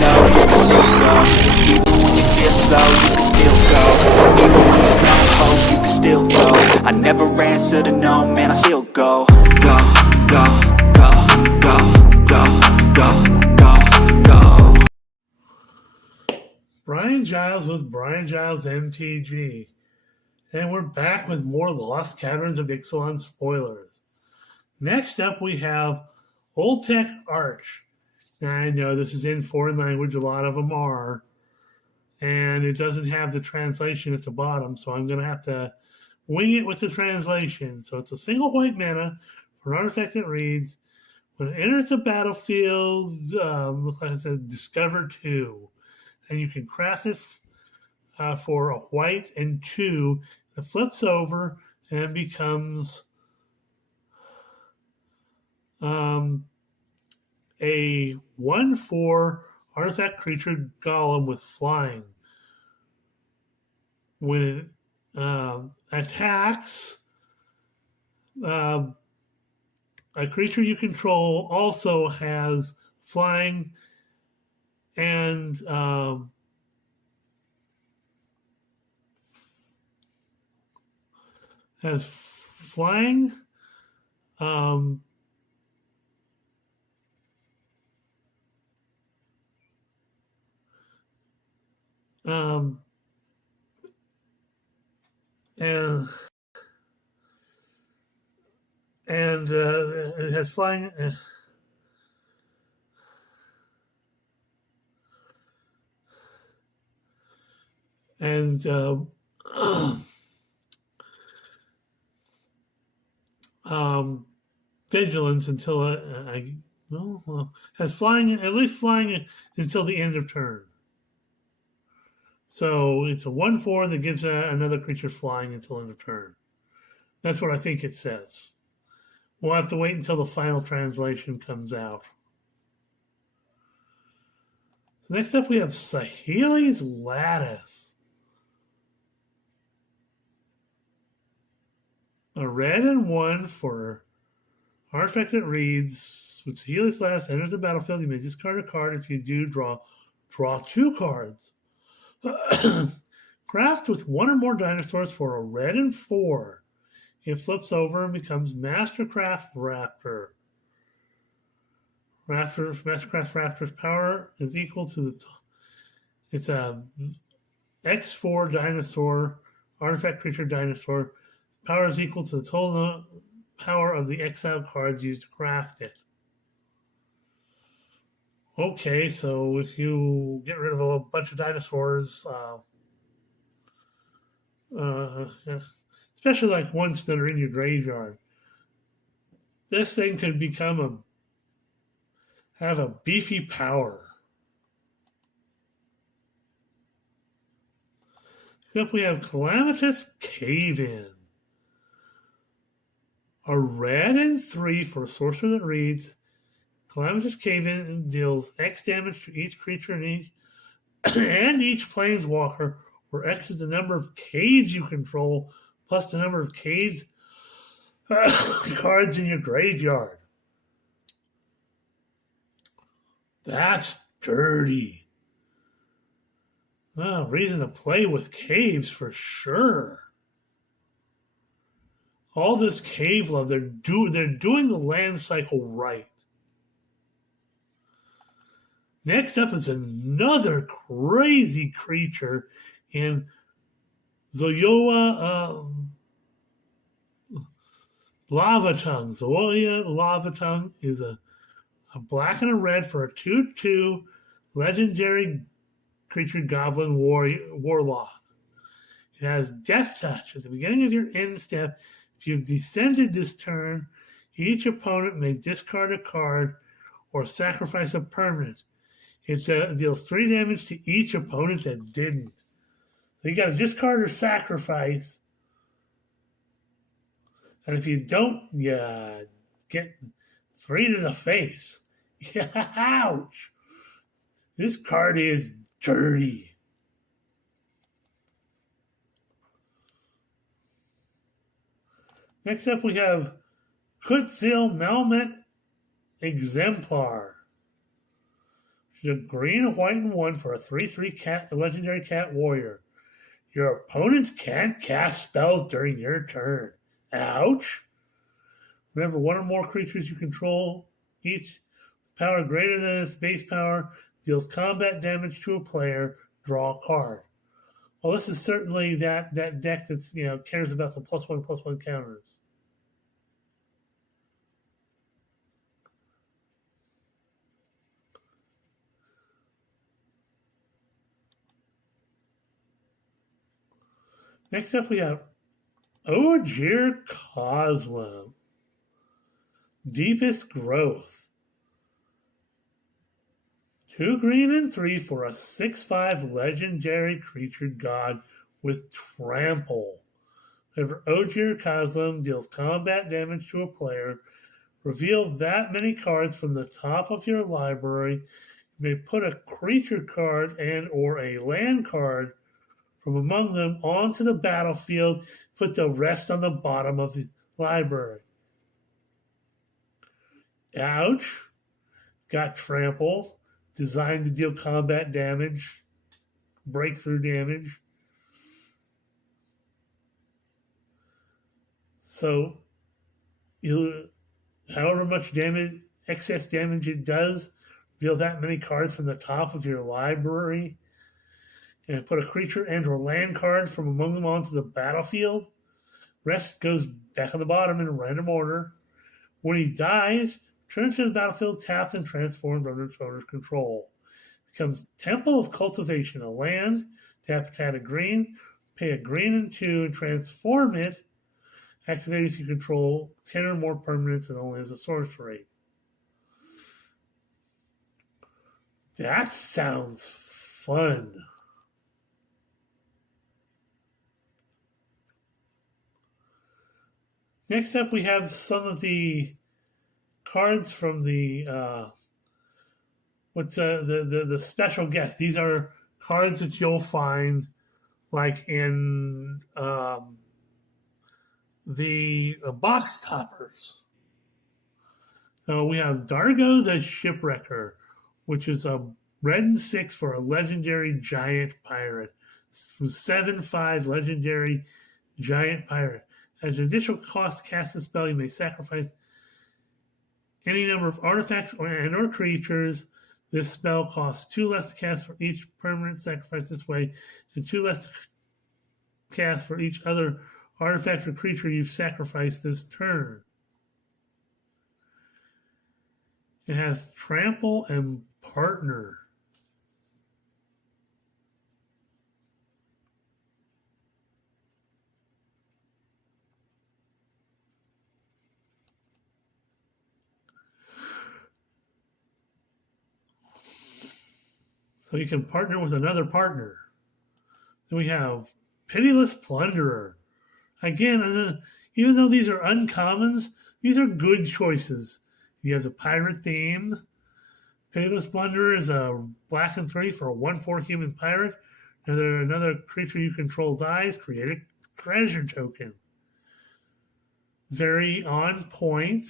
low, you can still go. Even when you feel slow, you can still go. Even when there's no hope, you can still go. I never answer to no, man, I still go. Go, go, go, go, go, go, go, go. Brian Giles with Brian Giles MTG. And we're back with more Lost Caverns of Ixalan spoilers. Next up we have Old Tech Arch. Now I know this is in foreign language, a lot of them are. And it doesn't have the translation at the bottom, so I'm going to have to wing it with the translation. So it's a single white mana for an artifact that reads, when it enters the battlefield, looks like I said, discover 2. And you can craft it for a white and 2. It flips over and becomes a 1/4 artifact creature golem with flying. When it attacks, a creature you control also has flying and has flying, and it has flying. And vigilance until has flying, at least flying until the end of turn. So it's a 1/4 that gives another creature flying until end of turn. That's what I think it says. We'll have to wait until the final translation comes out. So next up we have Saheeli's Lattice. A red and 1 for artifact that reads, with Saheeli's Lattice enters the battlefield, you may discard a card. If you do, draw 2 cards. Craft with 1 or more dinosaurs for a red and 4. It flips over and becomes Mastercraft Raptor. Mastercraft Raptor's power is equal to it's a X4 dinosaur, artifact creature dinosaur. Power is equal to the total power of the exile cards used to craft it. Okay, so if you get rid of a bunch of dinosaurs, especially like ones that are in your graveyard, this thing could have a beefy power. Except we have Calamitous Cave-In. A red and 3 for a sorcerer that reads, Calamitous Cave-In deals X damage to each creature and each planeswalker, where X is the number of caves you control, plus the number of caves cards in your graveyard. That's dirty. Reason to play with caves for sure. All this cave love, they're doing the land cycle right. Next up is another crazy creature in Zoyoa Lavatongue. Zoya Lavatongue is a black and a red for a 2/2 legendary creature goblin warlock. It has Death Touch. At the beginning of your end step, if you've descended this turn, each opponent may discard a card or sacrifice a permanent. It deals 3 damage to each opponent that didn't. So you got to discard or sacrifice. And if you don't, you get 3 to the face. Ouch! This card is dirty. Next up we have Kutzil Melmet Exemplar. She's a green, a white, and one for a 3/3 cat, legendary cat warrior. Your opponents can't cast spells during your turn. Ouch! Remember, one or more creatures you control, each power greater than its base power, deals combat damage to a player. Draw a card. Well, this is certainly that deck that's cares about the +1/+1 counters. Next up, we have Ojir Kozlem. Deepest Growth. 2 green and 3 for a 6/5 legendary creature god with trample. Whenever Ojir Kozlem deals combat damage to a player, reveal that many cards from the top of your library. You may put a creature card and or a land card from among them onto the battlefield. Put the rest on the bottom of the library. Ouch. Got trample. Designed to deal combat damage. Breakthrough damage. So, however much damage, excess damage it does, reveal that many cards from the top of your library. And put a creature and or land card from among them onto the battlefield. Rest goes back on the bottom in random order. When he dies, returns to the battlefield tapped and transformed under its owner's control. Becomes Temple of Cultivation, a land, tap a green, pay a green and 2, and transform it. Activate if you control 10 or more permanents and only as a sorcery. That sounds fun. Next up, we have some of the cards from the the special guest. These are cards that you'll find like in the box toppers. So we have Dargo the Shipwrecker, which is a red and 6 for a legendary giant pirate. 7/5 legendary giant pirate. As an additional cost to cast the spell, you may sacrifice any number of artifacts or creatures. This spell costs 2 less to cast for each permanent sacrifice this way, and 2 less to cast for each other artifact or creature you've sacrificed this turn. It has Trample and Partner. So you can partner with another partner. Then we have Pitiless Plunderer. Again, even though these are uncommons, these are good choices. You have the pirate theme. Pitiless Plunderer is a black and 3 for a 1/4 human pirate. Another creature you control dies, create a treasure token. Very on point,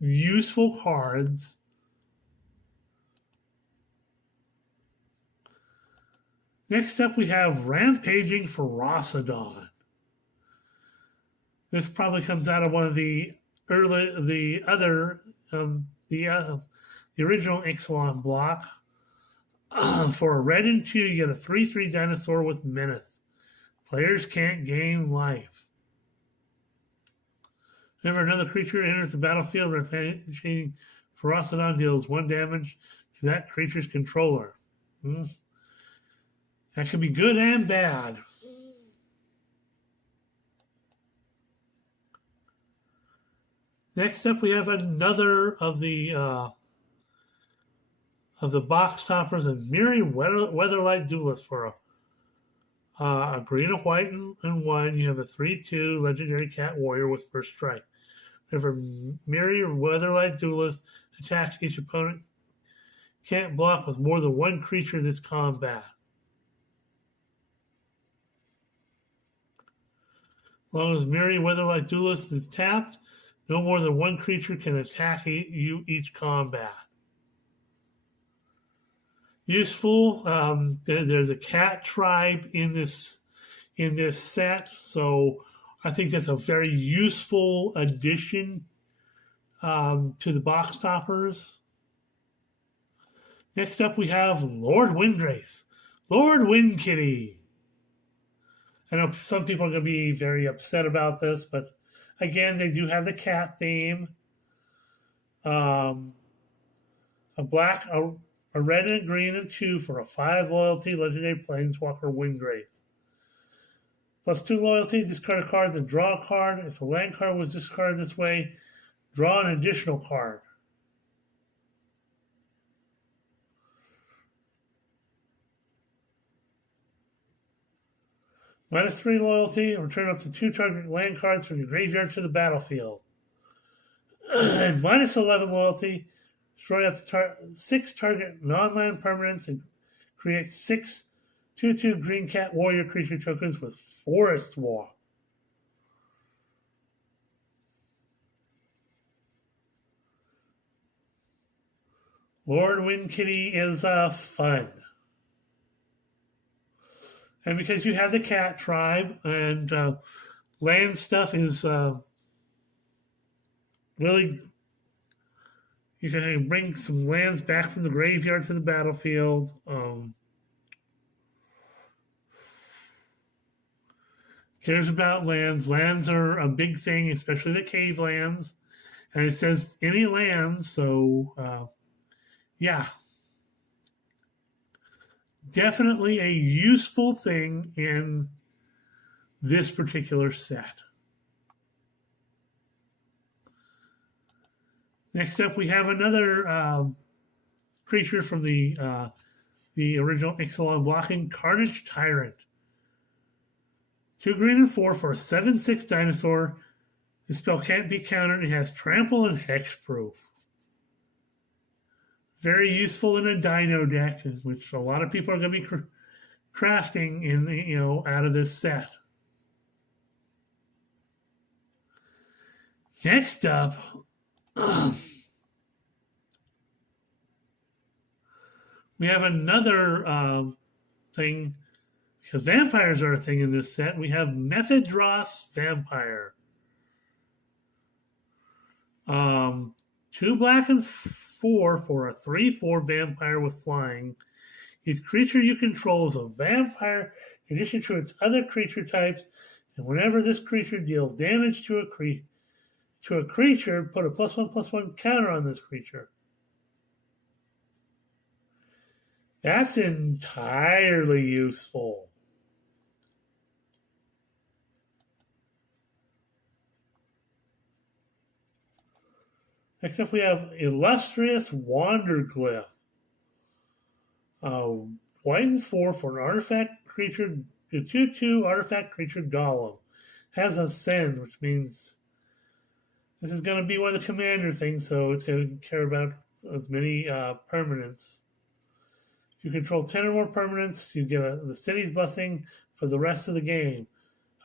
useful cards. Next up, we have Rampaging Ferocidon. This probably comes out of one of the original Ixalan block. For a red and 2, you get a 3/3 dinosaur with menace. Players can't gain life. Whenever another creature enters the battlefield, Rampaging Ferocidon deals 1 damage to that creature's controller. That can be good and bad. Next up, we have another of the box toppers, and Miri Weatherlight Duelist for a green, a white, and 1. You have a 3/2 legendary cat warrior with first strike. Whenever Miri Weatherlight Duelist attacks, each opponent can't block with more than 1 creature this combat. As long as Miri Weatherlight Duelist is tapped, no more than 1 creature can attack you each combat. useful. There's a cat tribe in this set, so I think that's a very useful addition to the box toppers. Next up, we have Lord Windrace, Lord Windkitty. I know some people are going to be very upset about this, but again, they do have the cat theme. A black, a red, and a green, and 2 for a 5 loyalty legendary planeswalker Windrace. Plus 2 loyalty, discard a card, then draw a card. If a land card was discarded this way, draw an additional card. Minus 3 loyalty, return up to 2 target land cards from your graveyard to the battlefield. And minus 11 loyalty, destroy up to 6 target non-land permanents and create 6 2/2 green cat warrior creature tokens with Forest Walk. Lord Windkitty is fun. And because you have the cat tribe and land stuff is really, you can bring some lands back from the graveyard to the battlefield. Cares about lands. Lands are a big thing, especially the cave lands. And it says any land, so yeah. Definitely a useful thing in this particular set. Next up, we have another creature from the original Ixalan blocking, Carnage Tyrant. 2 green and 4 for a 7/6 dinosaur. This spell can't be countered. It has trample and hexproof. Very useful in a dino deck, which a lot of people are going to be crafting in out of this set. Next up, we have another thing, because vampires are a thing in this set. We have Mephidros Vampire. 2 black and 4 for a 3/4 vampire with flying. Each creature you control is a vampire in addition to its other creature types, and whenever this creature deals damage to a creature, put a +1/+1 counter on this creature. That's entirely useful. Next up, we have Illustrious Wanderglyph. White and 4 for an artifact creature, the 2/2 artifact creature golem. Has Ascend, which means this is going to be one of the commander things, so it's going to care about as many permanents. If you control 10 or more permanents, you get the City's Blessing for the rest of the game.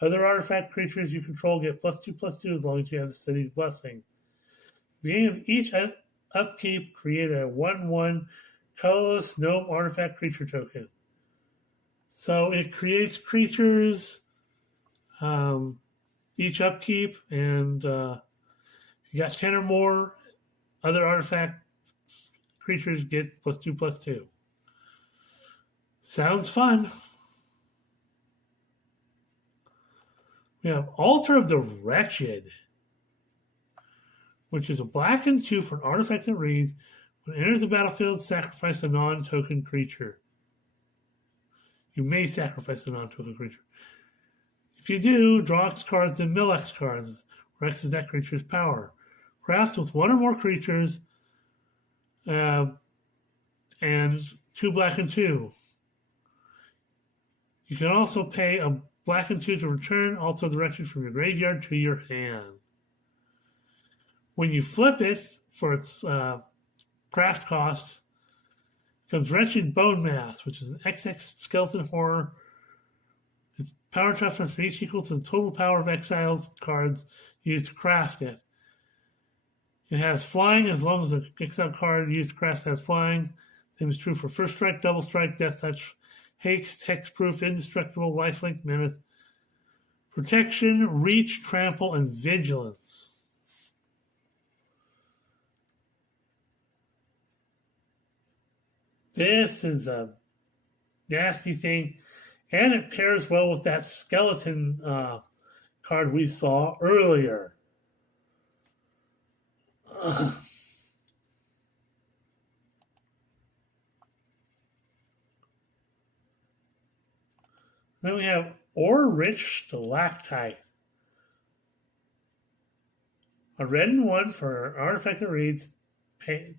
Other artifact creatures you control get +2/+2 as long as you have the City's Blessing. At the beginning of each upkeep, create a 1/1 colorless gnome artifact creature token. So it creates creatures each upkeep, and if you got 10 or more, other artifact creatures get +2/+2. Sounds fun. We have Altar of the Wretched, which is a black and 2 for an artifact that reads, when it enters the battlefield, sacrifice a non-token creature. You may sacrifice a non-token creature. If you do, draw X cards and mill X cards, where X is that creature's power. Craft with 1 or more creatures, and 2 black and 2. You can also pay a black and 2 to return Altar of the Wretched from your graveyard to your hand. When you flip it for its craft cost, comes Wretched Bone Mass, which is an XX skeleton horror. Its power toughness is each equal to the total power of exiled cards used to craft it. It has flying as long as the exiled card used to craft has flying. Same is true for First Strike, Double Strike, Death Touch, Haste, Hexproof, Indestructible, Lifelink, Menace, Protection, Reach, Trample, and Vigilance. This is a nasty thing, and it pairs well with that skeleton card we saw earlier. Then we have Ore-Rich Stalactite. A red and one for an artifact that reads,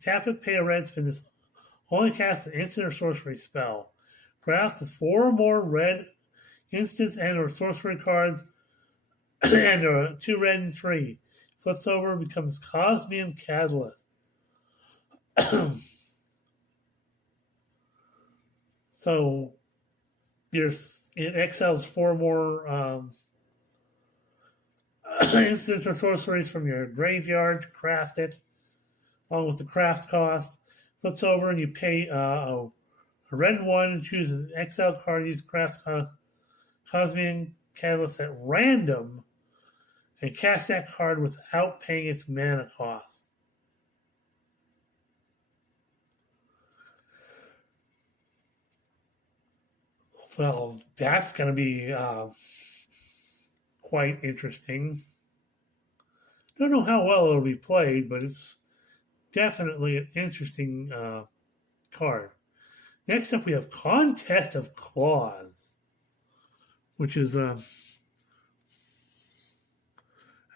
tap it, pay a red, spin this. Only cast an instant or sorcery spell. Craft with 4 or more red instants and or sorcery cards and 2 red and 3. Flips over and becomes Cosmium Catalyst. So it exiles 4 more instants or sorceries from your graveyard to craft it, along with the craft cost. Flips over and you pay a red one and choose an exile card. Use craft Cosmium Catalyst at random and cast that card without paying its mana cost. Well, that's going to be quite interesting. Don't know how well it'll be played, but it's definitely an interesting card. Next up, we have Contest of Claws, which is a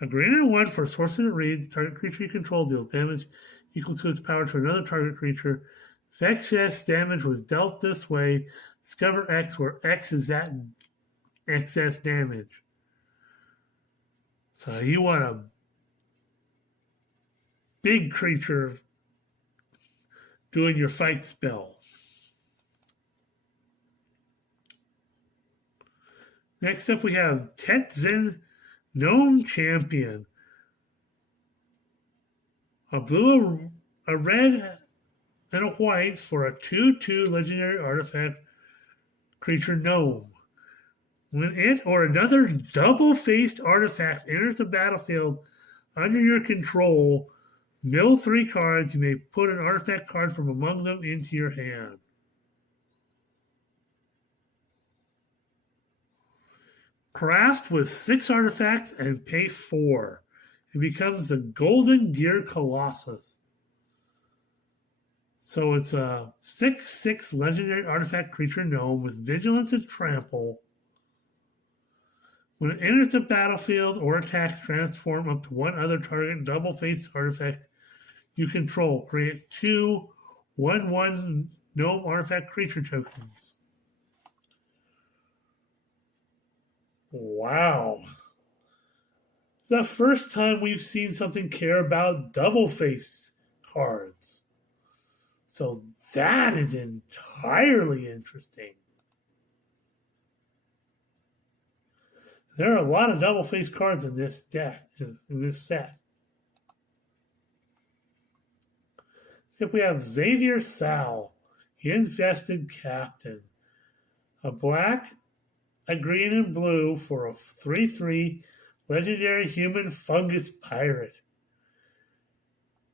green and 1 for a sorcerer that reads, target creature you control deals damage equal to its power to another target creature. If excess damage was dealt this way, discover X, where X is that excess damage. So you want a big creature doing your fight spell. Next up, we have Tetzin Gnome Champion. A blue, a red, and a white for a 2/2 legendary artifact creature gnome. When it or another double-faced artifact enters the battlefield under your control, mill 3 cards. You may put an artifact card from among them into your hand. Craft with 6 artifacts and pay 4. It becomes the Golden Gear Colossus. So it's a 6/6 legendary artifact creature gnome with vigilance and trample. When it enters the battlefield or attacks, transform up to 1 other target double-faced artifact you control. Create 2 1/1 gnome artifact creature tokens. Wow. It's the first time we've seen something care about double-faced cards. So that is entirely interesting. There are a lot of double-faced cards in this deck, in this set. Except we have Xavier Sal, Infested Captain. A black, a green, and blue for a 3/3 legendary human fungus pirate.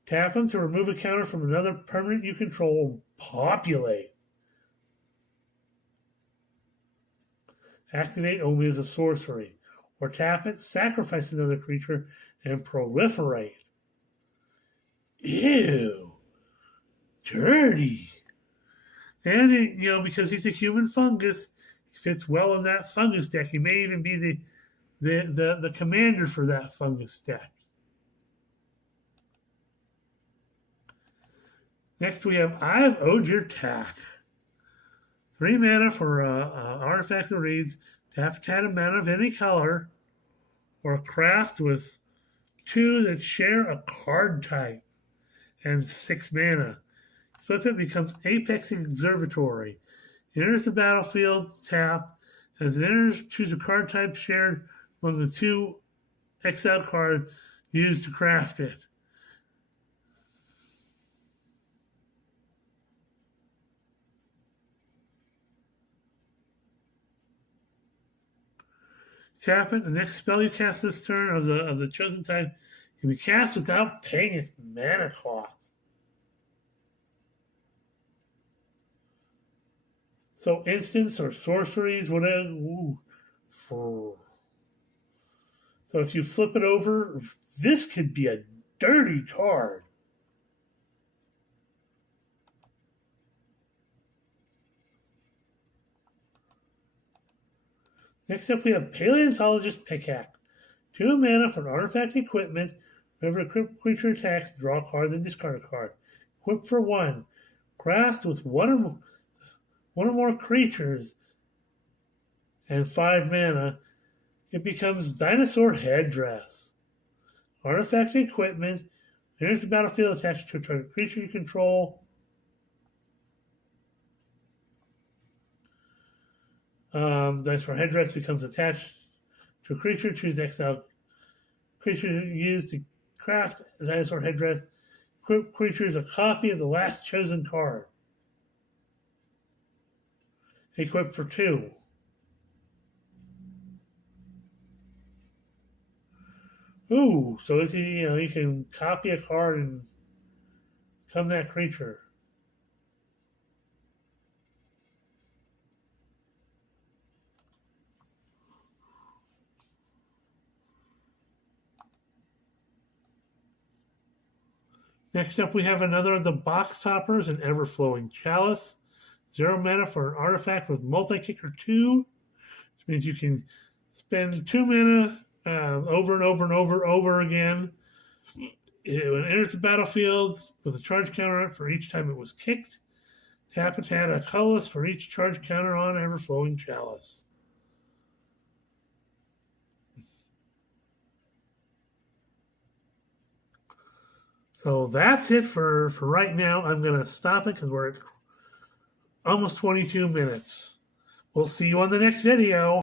Tap him to remove a counter from another permanent you control and populate. Activate only as a sorcery. Or tap it, sacrifice another creature, and proliferate. Ew. Dirty. And, because he's a human fungus, he fits well in that fungus deck. He may even be the commander for that fungus deck. Next we have I've Owed Your Tack. 3 mana for an artifact that reads, tap a mana of any color, or a craft with 2 that share a card type, and 6 mana. Flip it, becomes Apex Observatory. It enters the battlefield, tap. As it enters, choose a card type shared among the 2 exile cards used to craft it. Tap it. The next spell you cast this turn of the chosen type can be cast without paying its mana cost. So instants or sorceries, whatever. Ooh. So if you flip it over, this could be a dirty card. Next up, we have Paleontologist Pickaxe. 2 mana for an artifact equipment. Whenever a creature attacks, draw a card, then discard a card. Equip for 1. Craft with one or more creatures and 5 mana. It becomes Dinosaur Headdress. Artifact equipment. Enters the battlefield attached to a target creature you control. Dinosaur Headdress becomes attached to a creature. Choose exile creature used to craft a Dinosaur Headdress. Equip creature is a copy of the last chosen card. Equip for 2. Ooh, so it's, you can copy a card and become that creature. Next up, we have another of the box toppers, an Everflowing Chalice. 0 mana for an artifact with multi-kicker 2, which means you can spend 2 mana over and over and over again. It enters the battlefield with a charge counter on it for each time it was kicked. Tap it to add a colorless for each charge counter on Everflowing Chalice. So that's it for right now. I'm going to stop it because we're at almost 22 minutes. We'll see you on the next video.